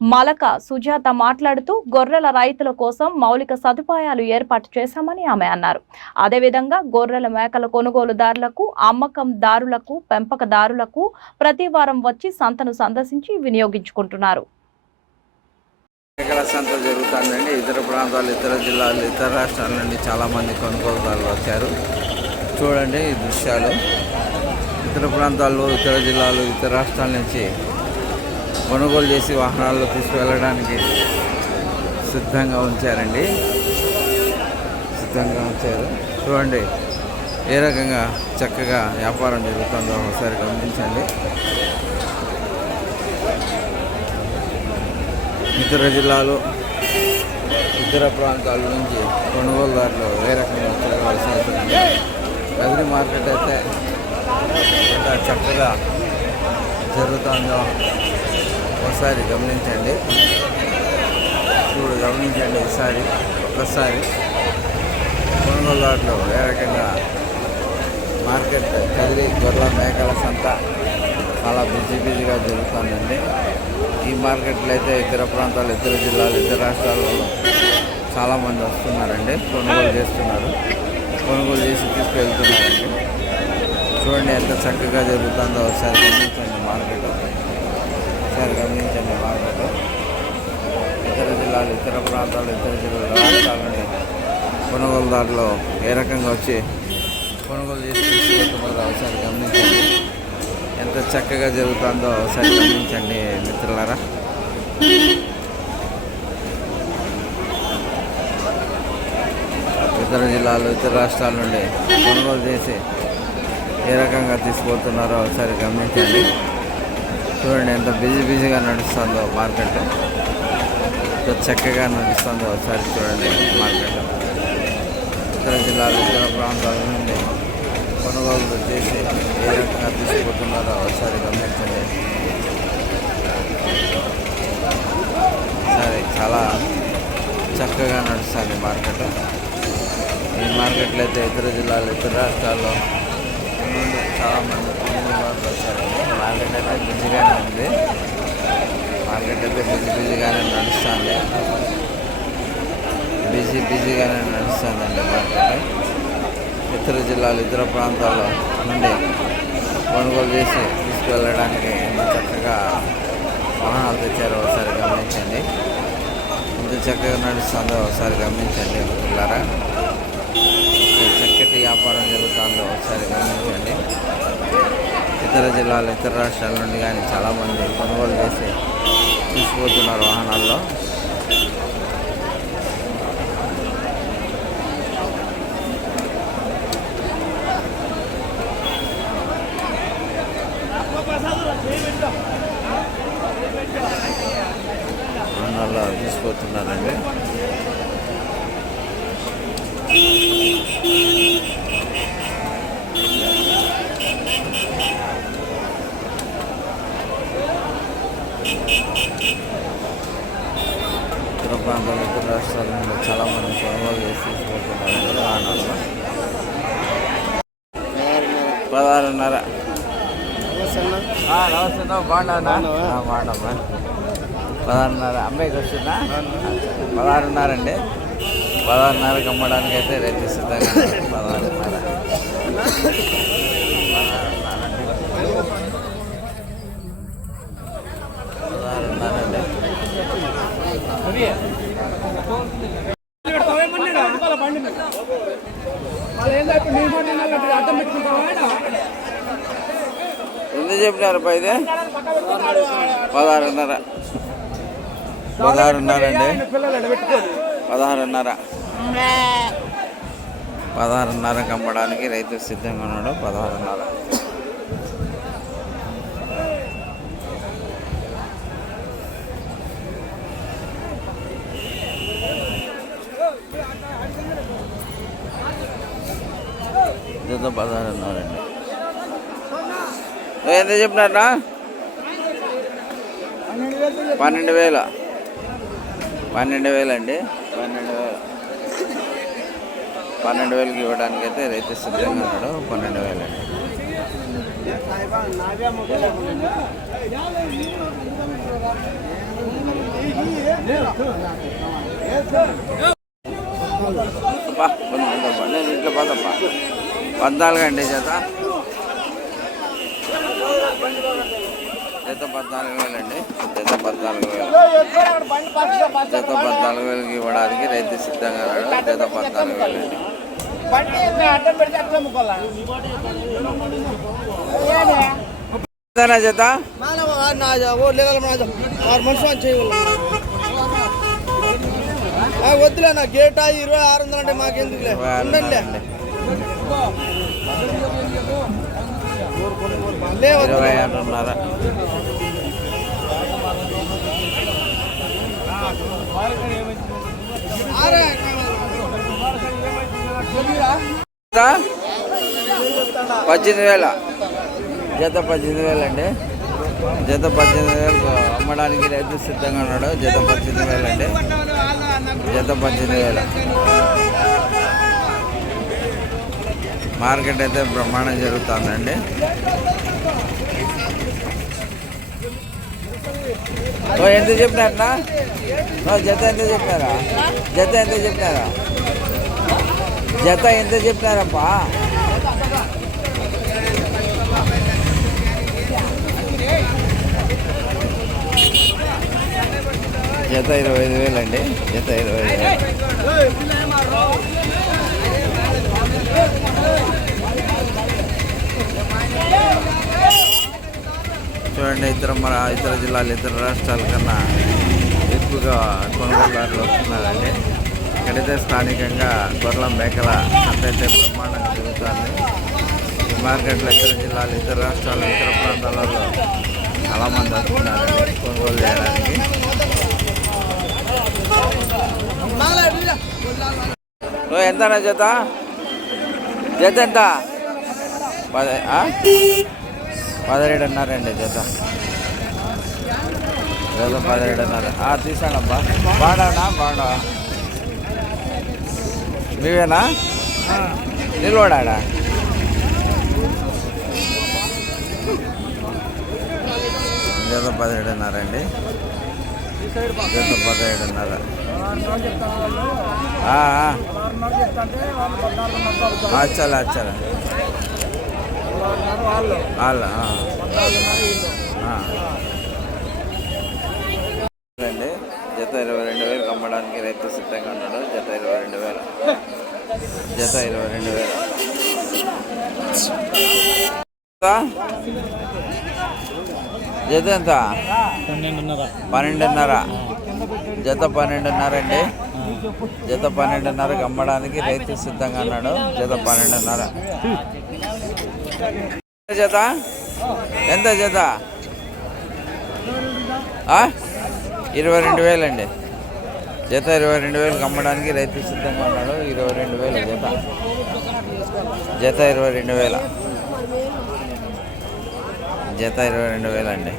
Malaka Sujatha మాట్లాడుతూ గొర్రెల రైతుల కోసం మౌలిక సదుపాయాలు ఏర్పాటు చేశామని ఆమె అన్నారు. అదేవిధంగా గొర్రెల మేకల కొనుగోలుదారులకు అమ్మకందారులకు పెంపకదారులకు ప్రతి వారం వచ్చి సంతను సందర్శించి వినియోగించుకుంటున్నారు. మేకల సంత జరుగుతుందండి. ఇతర ప్రాంతాలు ఇతర జిల్లాలు ఇతర రాష్ట్రాల నుండి చాలామంది కొనుగోలుదారులు వచ్చారు. చూడండి ఈ దృశ్యాలు. ఇతర ప్రాంతాల్లో ఇతర జిల్లాలు ఇతర రాష్ట్రాల నుంచి కొనుగోలు చేసి వాహనాల్లో తీసుకువెళ్ళడానికి సిద్ధంగా ఉంచారండి. సిద్ధంగా ఉంచారు. చూడండి ఏ రకంగా చక్కగా వ్యాపారం జరుగుతుందో ఒకసారి గమనించండి. ఇతర జిల్లాలు ఇతర ప్రాంతాల నుంచి కొనుగోలుదారులు ఏ రకంగా తిరగవలసి అవసరం కదిరి మార్కెట్ అయితే ఎంత చక్కగా జరుగుతుందో ఒకసారి గమనించండి. చూడు గమనించండి ఒకసారి ఒక్కసారి. కొనుగోలుదారులు ఏ రకంగా మార్కెట్ కదిలి గొర్రెల మేకల సంత చాలా బిజీ బిజీగా జరుగుతుందండి. ఈ మార్కెట్లో అయితే ఇతర ప్రాంతాలు ఇతర జిల్లాలు ఇతర రాష్ట్రాలలో చాలామంది వస్తున్నారండి. కొనుగోలు చేస్తున్నారు. కొనుగోలు చేసి తీసుకెళ్తున్నారండి. చూడండి ఎంత చక్కగా జరుగుతుందో ఒకసారి గమనించండి మార్కెట్ ఒకసారి గమనించండి మార్కెట్ ఇతర జిల్లాలు ఇతర ప్రాంతాలు ఇతర జిల్లాలు రాష్ట్రాల నుండి కొనుగోలుదారులు ఏ రకంగా వచ్చి కొనుగోలు చేసి తీసుకుంటున్నారో ఒకసారి గమనించండి. ఎంత చక్కగా జరుగుతుందో ఒకసారి గమనించండి మిత్రులారా. ఇతర జిల్లాలు ఇతర రాష్ట్రాల నుండి కొనుగోలు చేసి ఏ రకంగా తీసుకుపోతున్నారో ఒకసారి గమనించండి. చూడండి ఎంత బిజీ బిజీగా నడుస్తుందో మార్కెట్. ఎంత చక్కగా నడుస్తుందో ఒకసారి చూడండి మార్కెట్. ఇతర జిల్లాలు ఇతర ప్రాంతాల నుండి కొనుగోలు చేసి ఏ రకంగా తీసుకుపోతున్నారో ఒకసారి గమనించండి. సరే చాలా చక్కగా నడుస్తుంది మార్కెట్. ఈ మార్కెట్లో అయితే ఇతర జిల్లాలు ఇతర రాష్ట్రాల్లో చాలామంది కొనుగోలు వచ్చారు మార్కెట్ అయితే బిజీగానే ఉంది. మార్కెట్ అయితే బిజీ బిజీగానే నడుస్తుంది. బిజీ బిజీగానే నడుస్తుందండి మార్కెట్ ఇతర జిల్లాలు ఇతర ప్రాంతాల నుండి కొనుగోలు చేసి తీసుకువెళ్ళడానికి ఎంత చక్కగా వాహనాలు తెచ్చారు ఒకసారి గమనించండి ఎంత చక్కగా నడుస్తుందో ఒకసారి గమనించండి పిల్లరా చక్కటి వ్యాపారం జరుగుతుందో ఒకసారి గమనించండి. ఇతర జిల్లాలు ఇతర రాష్ట్రాల నుండి కానీ చాలామంది కొనుగోలు చేసి తీసుకుపోతున్నారు వాహనాల్లో వాహనాల్లో ప్రాంతాలు ఇతర రాష్ట్రాల నుండి చాలామంది కొనుగోలు చేసి వాహనాల్లో పదహారున్నర. నమస్తే బాగున్నా బాగున్నామ్మా పదహారున్నర. అమ్మాయికి వచ్చిందా పదహారున్నర అండి. పదహారున్నరకి అమ్మడానికి అయితే రేపు సిద్ధంగా. పదహారున్నర. పదహారున్నర అండి. ఎంత ఇది పదహారున్నర. పదహారున్నర అండి. పదహారున్నర. కంపడానికి రైతు సిద్ధంగా ఉన్నాడు. పదహారున్నర. జత పదహారున్నరండి ఎంత చెప్పినారా పన్నెండు వేల. పన్నెండు వేలండి పన్నెండు వేలు. పన్నెండు వేలకి ఇవ్వడానికి అయితే రైతు సిద్ధంగా ఉన్నాడు. పన్నెండు వేలు నేను ఇంట్లో పోదప్పా పద్నాలుగు అండి చేత జత పద్నాలుగు వేలు అండి జత పద్నాలుగు వేలు. జత పద్నాలుగు వేలకి ఇవ్వడానికి రైతు సిద్ధంగా ఉన్నాడు. జత పద్నాలుగు వేలు అండి ఎంతనా జత వద్దులే నా గేట్ ఇరవై ఆరు వందలు అంటే మాకెందుకులే? ఇరవై ఆరు ఉండండిలే అండి. లే ఇరవై ఆరున్నర. పద్దెనిమిది వేల. జత పద్దెనిమిది వేలు అండి. జత పద్దెనిమిది వేలు అమ్మడానికి రైతు సిద్ధంగా ఉన్నాడు. జత పద్దెనిమిది వేలు అండి. జత పద్దెనిమిది వేల. మార్కెట్ అయితే బ్రహ్మాండం జరుగుతుందండి. ఎంత చెప్పినారన్నా జత ఎంత చెప్పినారా? జత ఎంత చెప్పినారా? జత ఎంత చెప్పినారప్పా? జత ఇరవై ఐదు వేలు అండి జత ఇరవై ఐదు వేలు. చూడండి ఇతర మన ఇతర జిల్లాలు ఇతర రాష్ట్రాల కన్నా ఎక్కువగా కొనుగోలుదారులు వస్తున్నారండి. ఇక్కడైతే స్థానికంగా గొర్రెల మేకల అంతైతే బ్రహ్మాండంగా జరుగుతుంది. ఈ మార్కెట్లో ఇతర జిల్లాలు ఇతర రాష్ట్రాలు ఇతర ప్రాంతాలలో చాలామంది వస్తున్నారండి కొనుగోలు చేయడానికి. ఎంత జత? జత ఎంత? పదే పదిహేడున్నరండి జత. జత పదిహేడున్నర ఆ, తీసానబ్బా. బాడానా బాడా నువ్వేనా? నిలబడాడా? జత పదిహేడున్నర అండి జత పదిహేడున్నర ఆ, ఆ. వాళ్ళ. అండి జత ఇరవై రెండు వేలు అమ్మడానికి రైతు సిద్ధంగా ఉన్నాడు. జత ఇరవై రెండు వేలు. జత ఇరవై రెండు వేలు. జత ఎంత? పన్నెండున్నర. పన్నెండున్నర. జత పన్నెండున్నర అండి. జత పన్నెండున్నరకి అమ్మడానికి రైతు సిద్ధంగా ఉన్నాడు. జత పన్నెండున్నర. జత? ఎంత జత? ఇరవై రెండు వేలండి. జత ఇరవై రెండు వేలకు అమ్మడానికి రైతు సిద్ధంగా ఉన్నాడు. ఇరవై రెండు వేలు జత. జత ఇరవై రెండు వేల. జత ఇరవై రెండు వేలండి.